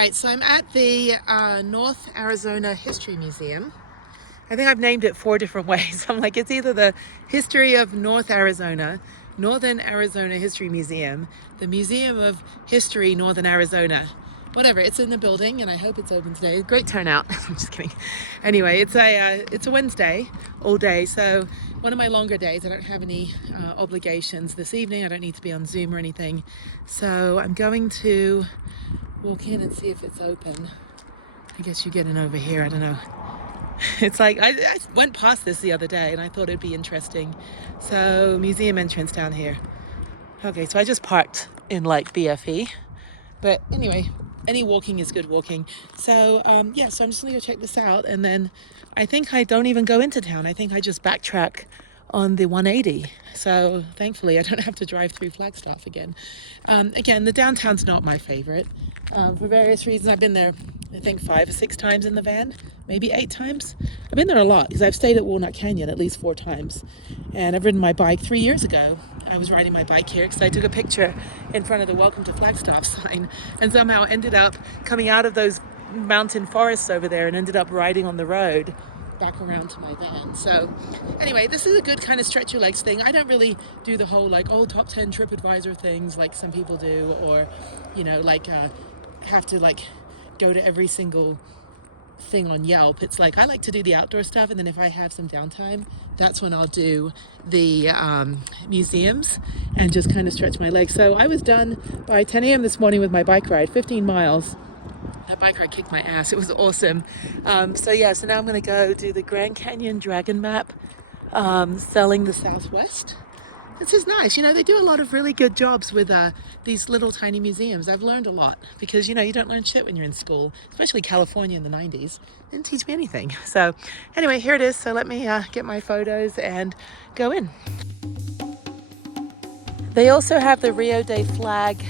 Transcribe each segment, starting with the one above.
right, so I'm at the North Arizona History Museum. I think I've named it 4 different ways. I'm like, it's either the History of North Arizona, Northern Arizona History Museum, the Museum of History Northern Arizona. Whatever, it's in the building and I hope it's open today. Great turnout. I'm just kidding. Anyway, it's a Wednesday all day, so one of my longer days. I don't have any obligations this evening. I don't need to be on Zoom or anything. So I'm going to walk in and see if it's open. I guess you get in over here, I don't know. It's like, I went past this the other day and I thought it'd be interesting. So museum entrance down here. Okay, so I just parked in like BFE. But anyway, any walking is good walking. So yeah, so I'm just gonna go check this out, and then I think I don't even go into town. I think I just backtrack on the 180. So thankfully I don't have to drive through Flagstaff again. Again, the downtown's not my favorite for various reasons. I've been there, I think 5 or 6 times in the van, maybe 8 times. I've been there a lot because I've stayed at Walnut Canyon at least 4 times. And I've ridden my bike 3 years ago. I was riding my bike here because I took a picture in front of the Welcome to Flagstaff sign and somehow ended up coming out of those mountain forests over there and ended up riding on the road back around to my van. So anyway, this is a good kind of stretch your legs thing. I don't really do the whole like, oh, top 10 TripAdvisor things like some people do, or, you know, like have to like go to every single thing on Yelp. It's like I like to do the outdoor stuff, and then if I have some downtime, that's when I'll do the museums and just kind of stretch my legs. So I was done by 10 a.m. this morning with my bike ride, 15 miles. That bike ride kicked my ass. It was awesome. So yeah, so now I'm going to go do the Grand Canyon Dragon Map, selling the Southwest. This is nice. You know, they do a lot of really good jobs with these little tiny museums. I've learned a lot because, you know, you don't learn shit when you're in school, especially California in the 90s. Didn't teach me anything. So anyway, here it is. So let me get my photos and go in. They also have the Rio de Flag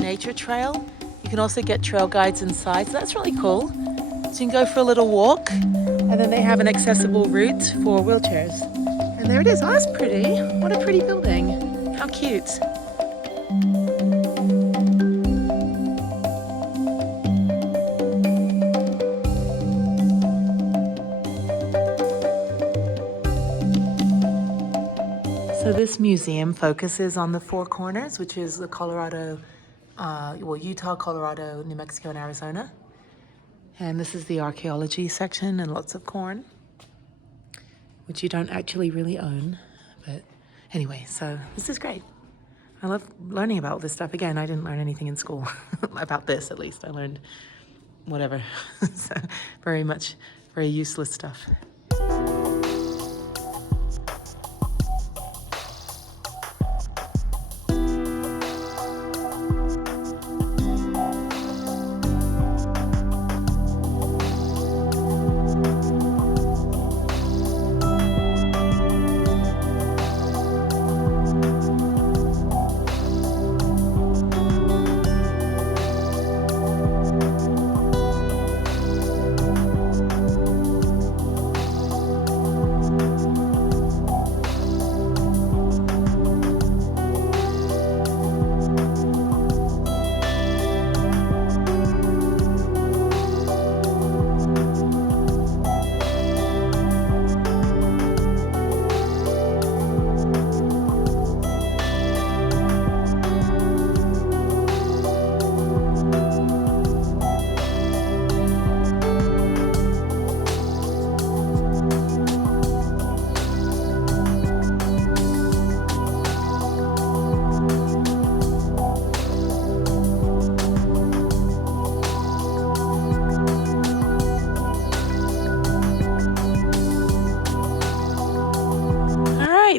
nature trail. You can also get trail guides inside, so that's really cool. So you can go for a little walk, and then they have an accessible route for wheelchairs. And there it is. Oh, that's pretty. What a pretty building. How cute. So this museum focuses on the 4 corners, which is the Colorado, Utah, Colorado, New Mexico, and Arizona. And this is the archaeology section and lots of corn, which you don't actually really own. But anyway, so this is great. I love learning about all this stuff. Again, I didn't learn anything in school about this, at least. I learned whatever. So very useless stuff.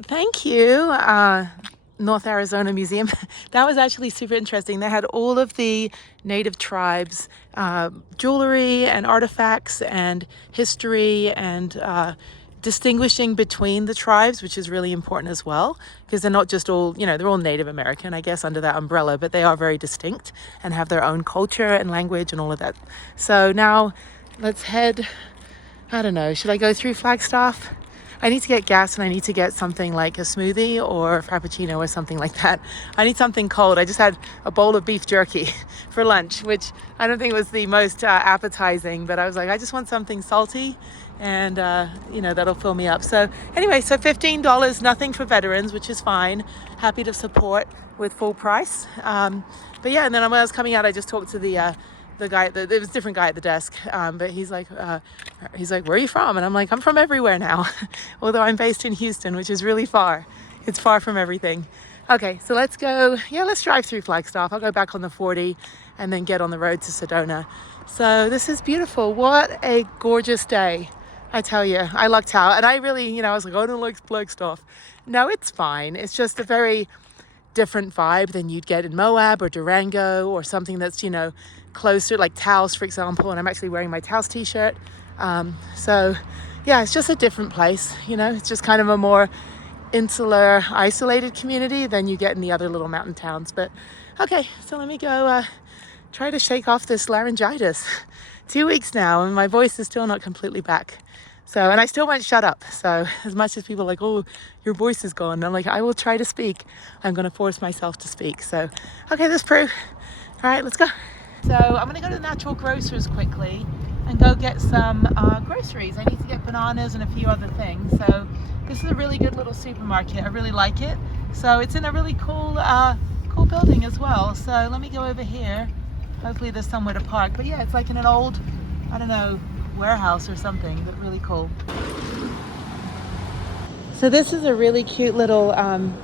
Thank you, North Arizona Museum. That was actually super interesting. They had all of the native tribes, jewelry and artifacts and history and distinguishing between the tribes, which is really important as well, because they're not just all, you know, they're all Native American, I guess, under that umbrella, but they are very distinct and have their own culture and language and all of that. So now let's head, I don't know, should I go through Flagstaff? I need to get gas, and I need to get something like a smoothie or a frappuccino or something like that. I need something cold. I just had a bowl of beef jerky for lunch, which I don't think was the most appetizing, but I was like, I just want something salty, and you know, that'll fill me up. So anyway, so $15, nothing for veterans, which is fine. Happy to support with full price. But yeah, and then when I was coming out, I just talked to the guy. There was a different guy at the desk, but he's like, where are you from? And I'm like, I'm from everywhere now. Although I'm based in Houston, which is really far. It's far from everything. Okay, so let's go. Yeah, let's drive through Flagstaff. I'll go back on the 40 and then get on the road to Sedona. So this is beautiful. What a gorgeous day. I tell you, I lucked out. And I really, you know, I was like, I don't like Flagstaff. No, it's fine. It's just a very different vibe than you'd get in Moab or Durango or something that's, you know, closer, like Taos, for example. And I'm actually wearing my Taos t-shirt. So yeah, it's just a different place. You know, it's just kind of a more insular, isolated community than you get in the other little mountain towns. But okay, so let me go try to shake off this laryngitis. 2 weeks now, and my voice is still not completely back. So, and I still won't shut up. So as much as people are like, oh, your voice is gone, I'm like, I will try to speak. I'm going to force myself to speak. So, okay, this Prue. All right, let's go. So I'm going to go to the natural grocers quickly and go get some groceries. I need to get bananas and a few other things. So this is a really good little supermarket. I really like it. So it's in a really cool, cool building as well. So let me go over here. Hopefully there's somewhere to park. But yeah, it's like in an old, I don't know, warehouse or something, but really cool. So this is a really cute little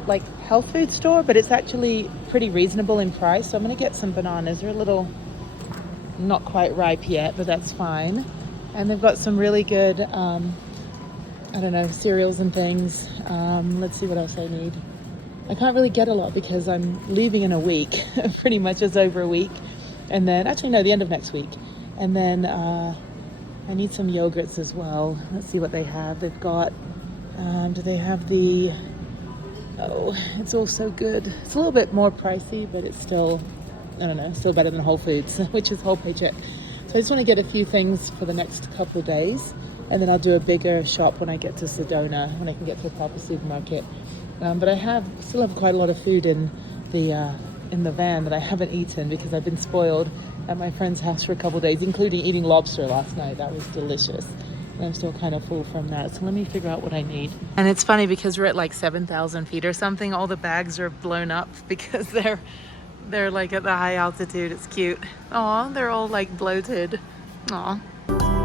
like health food store, but it's actually pretty reasonable in price. So I'm gonna get some bananas. They're a little not quite ripe yet, but that's fine. And they've got some really good I don't know, cereals and things. Let's see what else I need. I can't really get a lot because I'm leaving in a week. Pretty much it's over a week. And then actually no, the end of next week. And then I need some yogurts as well. Let's see what they have. They've got, do they have the, oh, it's all so good. It's a little bit more pricey, but it's still, I don't know, still better than Whole Foods, which is whole paycheck. So I just want to get a few things for the next couple of days, and then I'll do a bigger shop when I get to Sedona, when I can get to a proper supermarket. But I still have quite a lot of food in the van that I haven't eaten because I've been spoiled at my friend's house for a couple of days, including eating lobster last night. That was delicious. And I'm still kind of full from that. So let me figure out what I need. And it's funny because we're at like 7,000 feet or something. All the bags are blown up because they're like at the high altitude. It's cute. Aw, they're all like bloated. Aw.